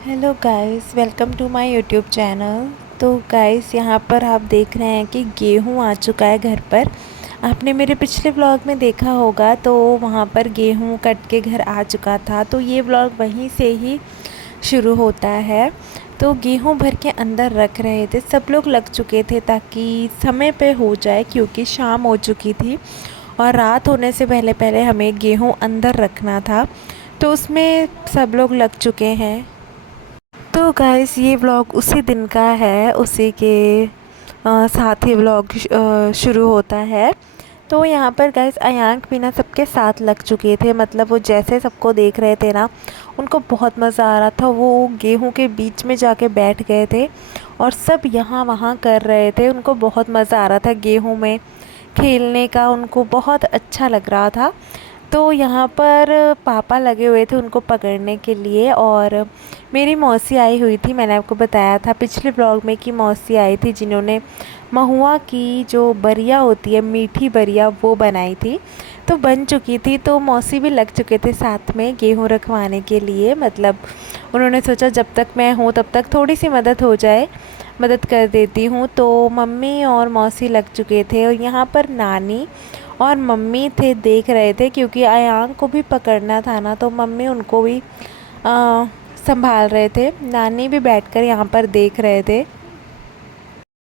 Hello guys, welcome to my YouTube channel. तो guys, यहाँ पर आप देख रहे हैं कि गेहूँ आ चुका है घर पर। आपने मेरे पिछले व्लॉग में देखा होगा, तो वहाँ पर गेहूँ कट के घर आ चुका था। तो ये व्लॉग वहीं से ही शुरू होता है। तो गेहूँ भर के अंदर रख रहे थे, सब लोग लग चुके थे ताकि समय पे हो जाए, क्योंकि शाम हो चुकी थी और रात होने से पहले पहले हमें गेहूँ अंदर रखना था। तो उसमें सब लोग लग चुके हैं। तो गाइस, ये व्लॉग उसी दिन का है, उसी के साथ ही व्लॉग शुरू होता है। तो यहाँ पर गाइस अयांक बिना सबके साथ लग चुके थे। मतलब वो जैसे सबको देख रहे थे ना, उनको बहुत मज़ा आ रहा था। वो गेहूं के बीच में जाके बैठ गए थे और सब यहाँ वहाँ कर रहे थे। उनको बहुत मज़ा आ रहा था गेहूं में खेलने का, उनको बहुत अच्छा लग रहा था। तो यहाँ पर पापा लगे हुए थे उनको पकड़ने के लिए, और मेरी मौसी आई हुई थी। मैंने आपको बताया था पिछले ब्लॉग में कि मौसी आई थी, जिन्होंने महुआ की जो बरिया होती है, मीठी बरिया, वो बनाई थी। तो बन चुकी थी, तो मौसी भी लग चुके थे साथ में गेहूँ रखवाने के लिए। मतलब उन्होंने सोचा जब तक मैं हूँ तब तक थोड़ी सी मदद हो जाए, मदद कर देती हूँ। तो मम्मी और मौसी लग चुके थे, और यहाँ पर नानी और मम्मी थे, देख रहे थे, क्योंकि अयांक को भी पकड़ना था ना, तो मम्मी उनको भी संभाल रहे थे। नानी भी बैठकर यहाँ पर देख रहे थे।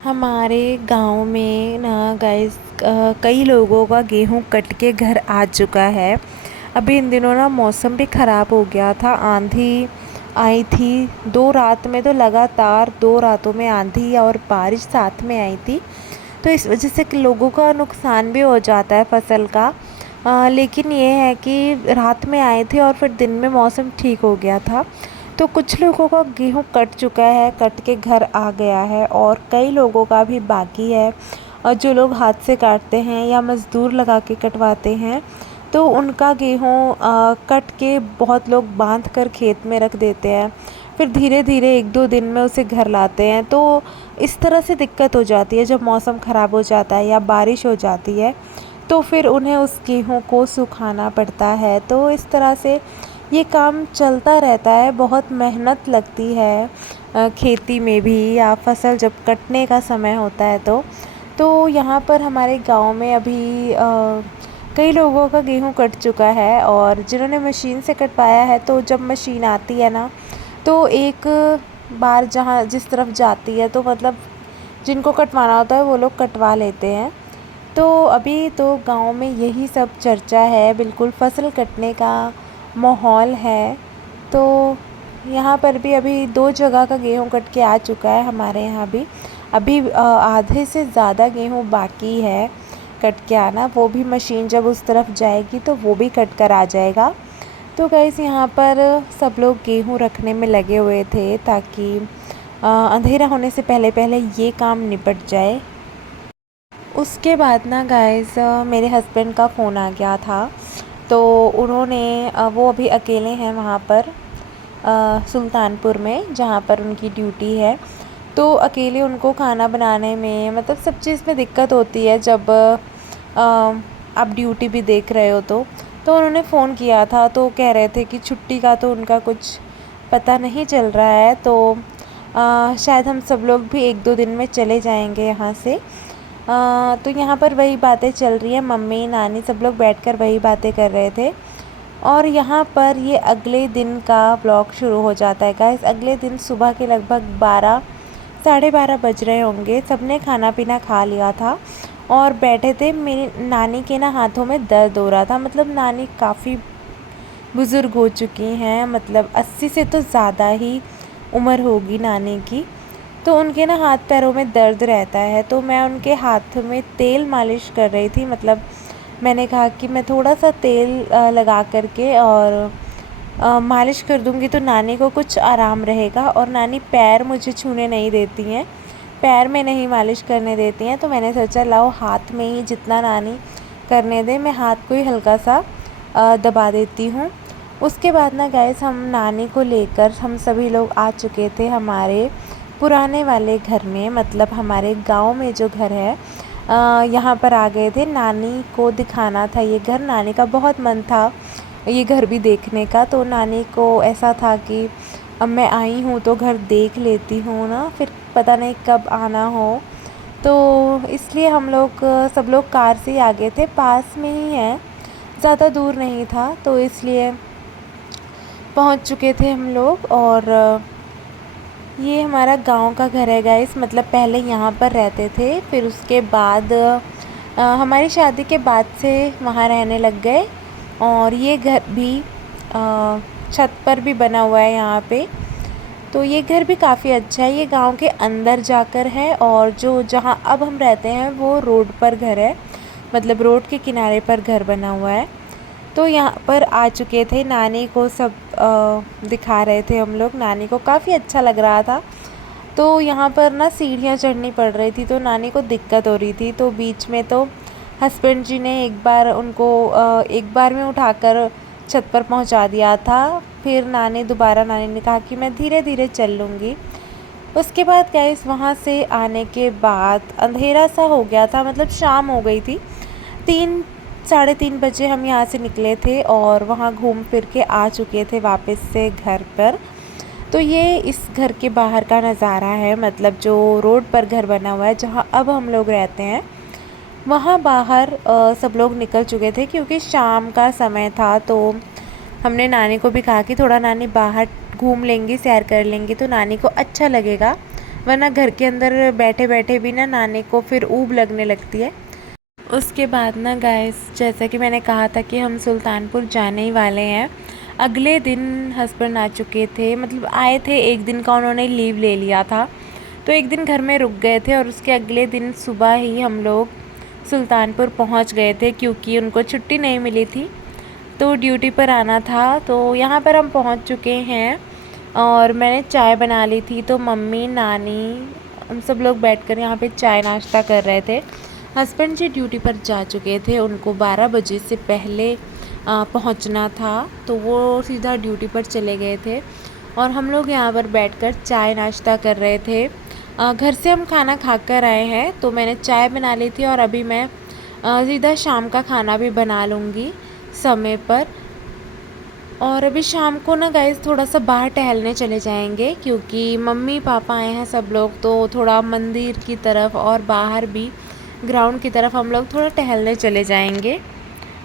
हमारे गांव में ना गाइस, कई लोगों का गेहूं कट के घर आ चुका है। अभी इन दिनों ना मौसम भी ख़राब हो गया था, आंधी आई थी 2 रात में। तो लगातार 2 रातों में आंधी और बारिश साथ में आई थी। तो इस वजह से लोगों का नुकसान भी हो जाता है फसल का। लेकिन ये है कि रात में आए थे और फिर दिन में मौसम ठीक हो गया था। तो कुछ लोगों का गेहूं कट चुका है, कट के घर आ गया है, और कई लोगों का भी बाकी है। और जो लोग हाथ से काटते हैं या मज़दूर लगा के कटवाते हैं, तो उनका गेहूं कट के बहुत लोग बांध कर खेत में रख देते हैं। फिर धीरे धीरे 1-2 दिन में उसे घर लाते हैं। तो इस तरह से दिक्कत हो जाती है जब मौसम ख़राब हो जाता है या बारिश हो जाती है, तो फिर उन्हें उस गेहूं को सुखाना पड़ता है। तो इस तरह से ये काम चलता रहता है। बहुत मेहनत लगती है खेती में भी, या फसल जब कटने का समय होता है तो यहाँ पर हमारे गांव में अभी कई लोगों का गेहूं कट चुका है, और जिन्होंने मशीन से कटवाया है, तो जब मशीन आती है ना, तो एक बार जहाँ जिस तरफ जाती है, तो मतलब जिनको कटवाना होता है वो लोग कटवा लेते हैं। तो अभी तो गांव में यही सब चर्चा है, बिल्कुल फसल कटने का माहौल है। तो यहाँ पर भी अभी 2 जगह का गेहूं कट के आ चुका है हमारे यहाँ भी। अभी आधे से ज़्यादा गेहूं बाकी है कट के आना। वो भी मशीन जब उस तरफ जाएगी तो वो भी कट कर आ जाएगा। तो गाइस, यहाँ पर सब लोग गेहूं रखने में लगे हुए थे ताकि अंधेरा होने से पहले पहले ये काम निपट जाए। उसके बाद ना गाइस, मेरे हस्बैंड का फ़ोन आ गया था। तो उन्होंने वो अभी अकेले हैं वहाँ पर सुल्तानपुर में, जहाँ पर उनकी ड्यूटी है। तो अकेले उनको खाना बनाने में, मतलब सब चीज़ में दिक्कत होती है जब आप ड्यूटी भी देख रहे हो। तो उन्होंने फ़ोन किया था, तो कह रहे थे कि छुट्टी का तो उनका कुछ पता नहीं चल रहा है। तो शायद हम सब लोग भी 1-2 दिन में चले जाएंगे यहाँ से। तो यहाँ पर वही बातें चल रही है, मम्मी नानी सब लोग बैठकर वही बातें कर रहे थे। और यहाँ पर ये अगले दिन का ब्लॉग शुरू हो जाता है गाइस। अगले दिन सुबह के लगभग 12 साढ़े 12 बज रहे होंगे। सबने खाना पीना खा लिया था और बैठे थे। मेरी नानी के ना हाथों में दर्द हो रहा था। मतलब नानी काफ़ी बुज़ुर्ग हो चुकी हैं, मतलब 80 से तो ज़्यादा ही उम्र होगी नानी की। तो उनके ना हाथ पैरों में दर्द रहता है। तो मैं उनके हाथ में तेल मालिश कर रही थी। मतलब मैंने कहा कि मैं थोड़ा सा तेल लगा करके और मालिश कर दूंगी तो नानी को कुछ आराम रहेगा। और नानी पैर मुझे छूने नहीं देती हैं, पैर में नहीं मालिश करने देती हैं। तो मैंने सोचा लाओ हाथ में ही जितना नानी करने दे, मैं हाथ को ही हल्का सा दबा देती हूँ। उसके बाद ना गाइस, हम नानी को लेकर हम सभी लोग आ चुके थे हमारे पुराने वाले घर में। मतलब हमारे गांव में जो घर है, यहाँ पर आ गए थे। नानी को दिखाना था ये घर, नानी का बहुत मन था ये घर भी देखने का। तो नानी को ऐसा था कि अब मैं आई हूँ तो घर देख लेती हूँ ना, फिर पता नहीं कब आना हो। तो इसलिए हम लोग सब लोग कार से ही आ गए थे, पास में ही है, ज़्यादा दूर नहीं था, तो इसलिए पहुँच चुके थे हम लोग। और ये हमारा गांव का घर है गाइस, मतलब पहले यहाँ पर रहते थे, फिर उसके बाद हमारी शादी के बाद से वहाँ रहने लग गए। और ये घर भी छत पर भी बना हुआ है यहाँ पे। तो ये घर भी काफ़ी अच्छा है, ये गांव के अंदर जाकर है, और जो जहाँ अब हम रहते हैं वो रोड पर घर है, मतलब रोड के किनारे पर घर बना हुआ है। तो यहाँ पर आ चुके थे, नानी को सब दिखा रहे थे हम लोग, नानी को काफ़ी अच्छा लग रहा था। तो यहाँ पर ना सीढ़ियाँ चढ़नी पड़ रही थी, तो नानी को दिक्कत हो रही थी, तो बीच में तो हस्बैंड जी ने एक बार उनको एक बार में उठाकर छत पर पहुँचा दिया था। फिर नानी ने कहा कि मैं धीरे धीरे चल लूँगी। उसके बाद गाइस वहाँ से आने के बाद अंधेरा सा हो गया था, मतलब शाम हो गई थी, 3-3:30 बजे हम यहाँ से निकले थे और वहाँ घूम फिर के आ चुके थे वापस से घर पर। तो ये इस घर के बाहर का नज़ारा है, मतलब जो रोड पर घर बना हुआ है जहाँ अब हम लोग रहते हैं, वहाँ बाहर सब लोग निकल चुके थे क्योंकि शाम का समय था। तो हमने नानी को भी कहा कि थोड़ा नानी बाहर घूम लेंगी, सैर कर लेंगी, तो नानी को अच्छा लगेगा, वरना घर के अंदर बैठे बैठे भी ना नानी को फिर ऊब लगने लगती है। उसके बाद ना गाइस, जैसा कि मैंने कहा था कि हम सुल्तानपुर जाने ही वाले हैं, अगले दिन हस्बैंड आ चुके थे, मतलब आए थे, एक दिन का उन्होंने लीव ले लिया था, तो एक दिन घर में रुक गए थे और उसके अगले दिन सुबह ही हम लोग सुल्तानपुर पहुंच गए थे क्योंकि उनको छुट्टी नहीं मिली थी, तो ड्यूटी पर आना था। तो यहाँ पर हम पहुंच चुके हैं और मैंने चाय बना ली थी, तो मम्मी, नानी, हम सब लोग बैठकर यहाँ पे चाय नाश्ता कर रहे थे। हस्बैंड जी ड्यूटी पर जा चुके थे, उनको 12 बजे से पहले पहुँचना था, तो वो सीधा ड्यूटी पर चले गए थे और हम लोग यहाँ पर बैठकर चाय नाश्ता कर रहे थे। घर से हम खाना खाकर आए हैं, तो मैंने चाय बना ली थी और अभी मैं सीधा शाम का खाना भी बना लूँगी समय पर। और अभी शाम को ना गाइस थोड़ा सा बाहर टहलने चले जाएंगे क्योंकि मम्मी पापा आए हैं सब लोग, तो थोड़ा मंदिर की तरफ और बाहर भी ग्राउंड की तरफ हम लोग थोड़ा टहलने चले जाएंगे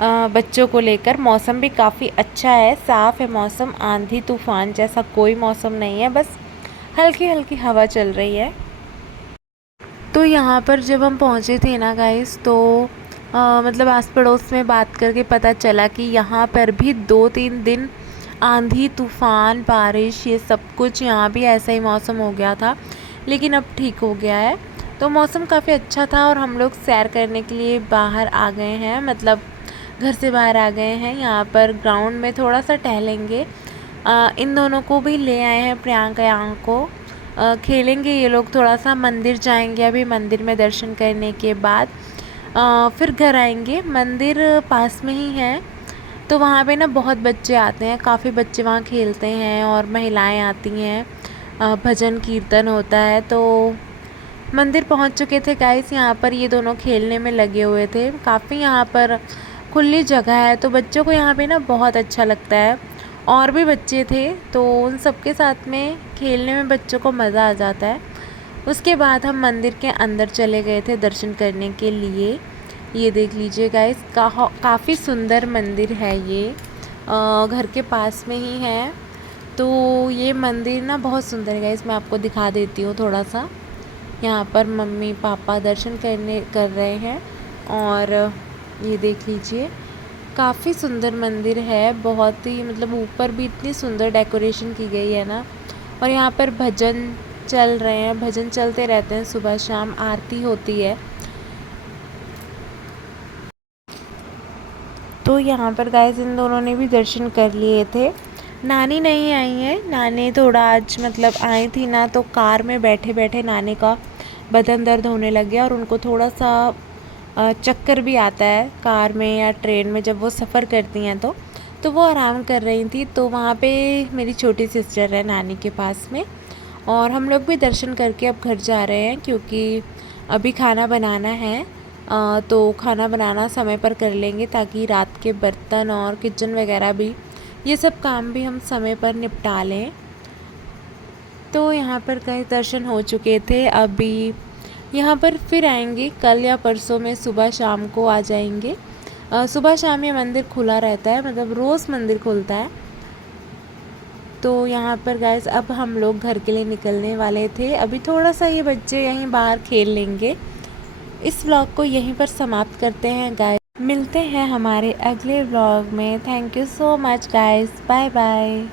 बच्चों को लेकर। मौसम भी काफ़ी अच्छा है, साफ़ है मौसम, आंधी तूफ़ान जैसा कोई मौसम नहीं है, बस हल्की हल्की हवा चल रही है। तो यहाँ पर जब हम पहुँचे थे ना गाइस, तो मतलब आस पड़ोस में बात करके पता चला कि यहाँ पर भी 2-3 दिन आंधी तूफ़ान बारिश ये सब कुछ, यहाँ भी ऐसा ही मौसम हो गया था, लेकिन अब ठीक हो गया है। तो मौसम काफ़ी अच्छा था और हम लोग सैर करने के लिए बाहर आ गए हैं, मतलब घर से बाहर आ गए हैं, यहाँ पर ग्राउंड में थोड़ा सा टहलेंगे। इन दोनों को भी ले आए हैं, प्रियांका यांक को, खेलेंगे ये लोग, थोड़ा सा मंदिर जाएंगे, अभी मंदिर में दर्शन करने के बाद फिर घर आएंगे। मंदिर पास में ही है, तो वहाँ पे ना बहुत बच्चे आते हैं, काफ़ी बच्चे वहाँ खेलते हैं और महिलाएं आती हैं, भजन कीर्तन होता है। तो मंदिर पहुँच चुके थे गाइस, यहाँ पर ये दोनों खेलने में लगे हुए थे, काफ़ी यहाँ पर खुली जगह है, तो बच्चों को यहाँ पे ना बहुत अच्छा लगता है। और भी बच्चे थे, तो उन सबके साथ में खेलने में बच्चों को मज़ा आ जाता है। उसके बाद हम मंदिर के अंदर चले गए थे दर्शन करने के लिए। ये देख लीजिए गाइस, काफ़ी सुंदर मंदिर है ये, घर के पास में ही है। तो ये मंदिर ना बहुत सुंदर है गाइस, मैं आपको दिखा देती हूँ थोड़ा सा। यहाँ पर मम्मी पापा दर्शन कर रहे हैं और ये देख लीजिए, काफ़ी सुंदर मंदिर है, बहुत ही, मतलब ऊपर भी इतनी सुंदर डेकोरेशन की गई है ना। और यहाँ पर भजन चल रहे हैं, भजन चलते रहते हैं, सुबह शाम आरती होती है। तो यहाँ पर गाइस इन दोनों ने भी दर्शन कर लिए थे। नानी नहीं आई है, नानी थोड़ा आज मतलब आई थी ना, तो कार में बैठे बैठे नानी का बदन दर्द होने लग गया और उनको थोड़ा सा चक्कर भी आता है कार में या ट्रेन में जब वो सफ़र करती हैं, तो वो आराम कर रही थी। तो वहाँ पे मेरी छोटी सिस्टर है नानी के पास में, और हम लोग भी दर्शन करके अब घर जा रहे हैं क्योंकि अभी खाना बनाना है। तो खाना बनाना समय पर कर लेंगे ताकि रात के बर्तन और किचन वगैरह भी, ये सब काम भी हम समय पर निपटा लें। तो यहाँ पर कई दर्शन हो चुके थे। अभी यहाँ पर फिर आएंगे कल या परसों में, सुबह शाम को आ जाएंगे। सुबह शाम ये मंदिर खुला रहता है, मतलब रोज़ मंदिर खुलता है। तो यहाँ पर गाइस अब हम लोग घर के लिए निकलने वाले थे। अभी थोड़ा सा ये बच्चे यहीं बाहर खेल लेंगे। इस व्लॉग को यहीं पर समाप्त करते हैं गाइस। मिलते हैं हमारे अगले व्लॉग में। Thank you so much guys, bye bye.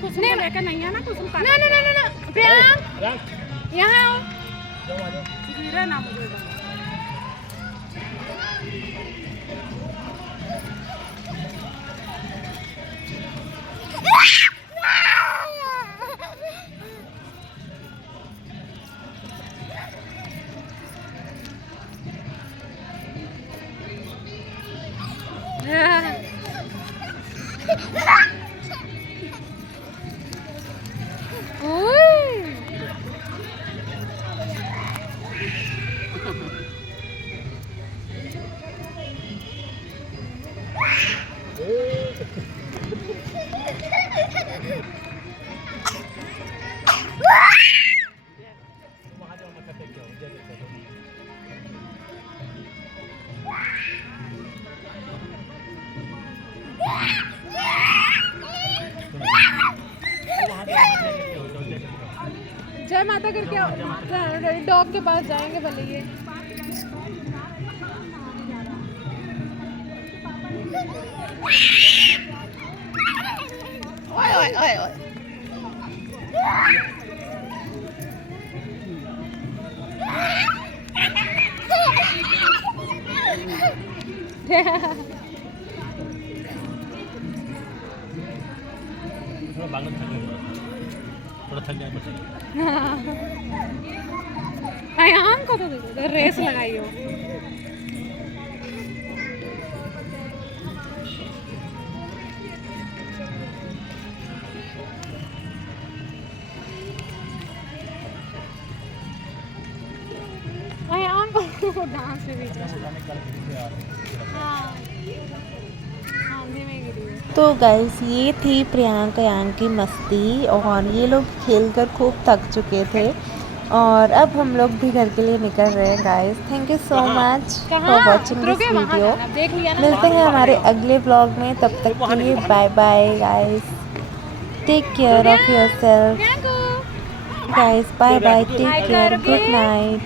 कुछ नहीं लेकर नहीं है ना, कुछ ना ना ना ना ना प्रियांक यहाँ आओ, गिरे ना मुझे। जय माता करके डॉग के पास जाएंगे भले ये। ओए ओए ओए ओए। थोड़ा थक जाए बच्चे। आयान को तो देखो रेस लगाई हो। आयान को डांस में भी तो गाइस ये थी प्रियांका यान की मस्ती, और ये लोग खेलकर खूब थक चुके थे और अब हम लोग भी घर के लिए निकल रहे हैं guys. Thank you so much for watching this video. मिलते हैं हमारे अगले व्लॉग में, तब तक के लिए bye bye guys. Take care of yourself guys, bye bye, take care, good night.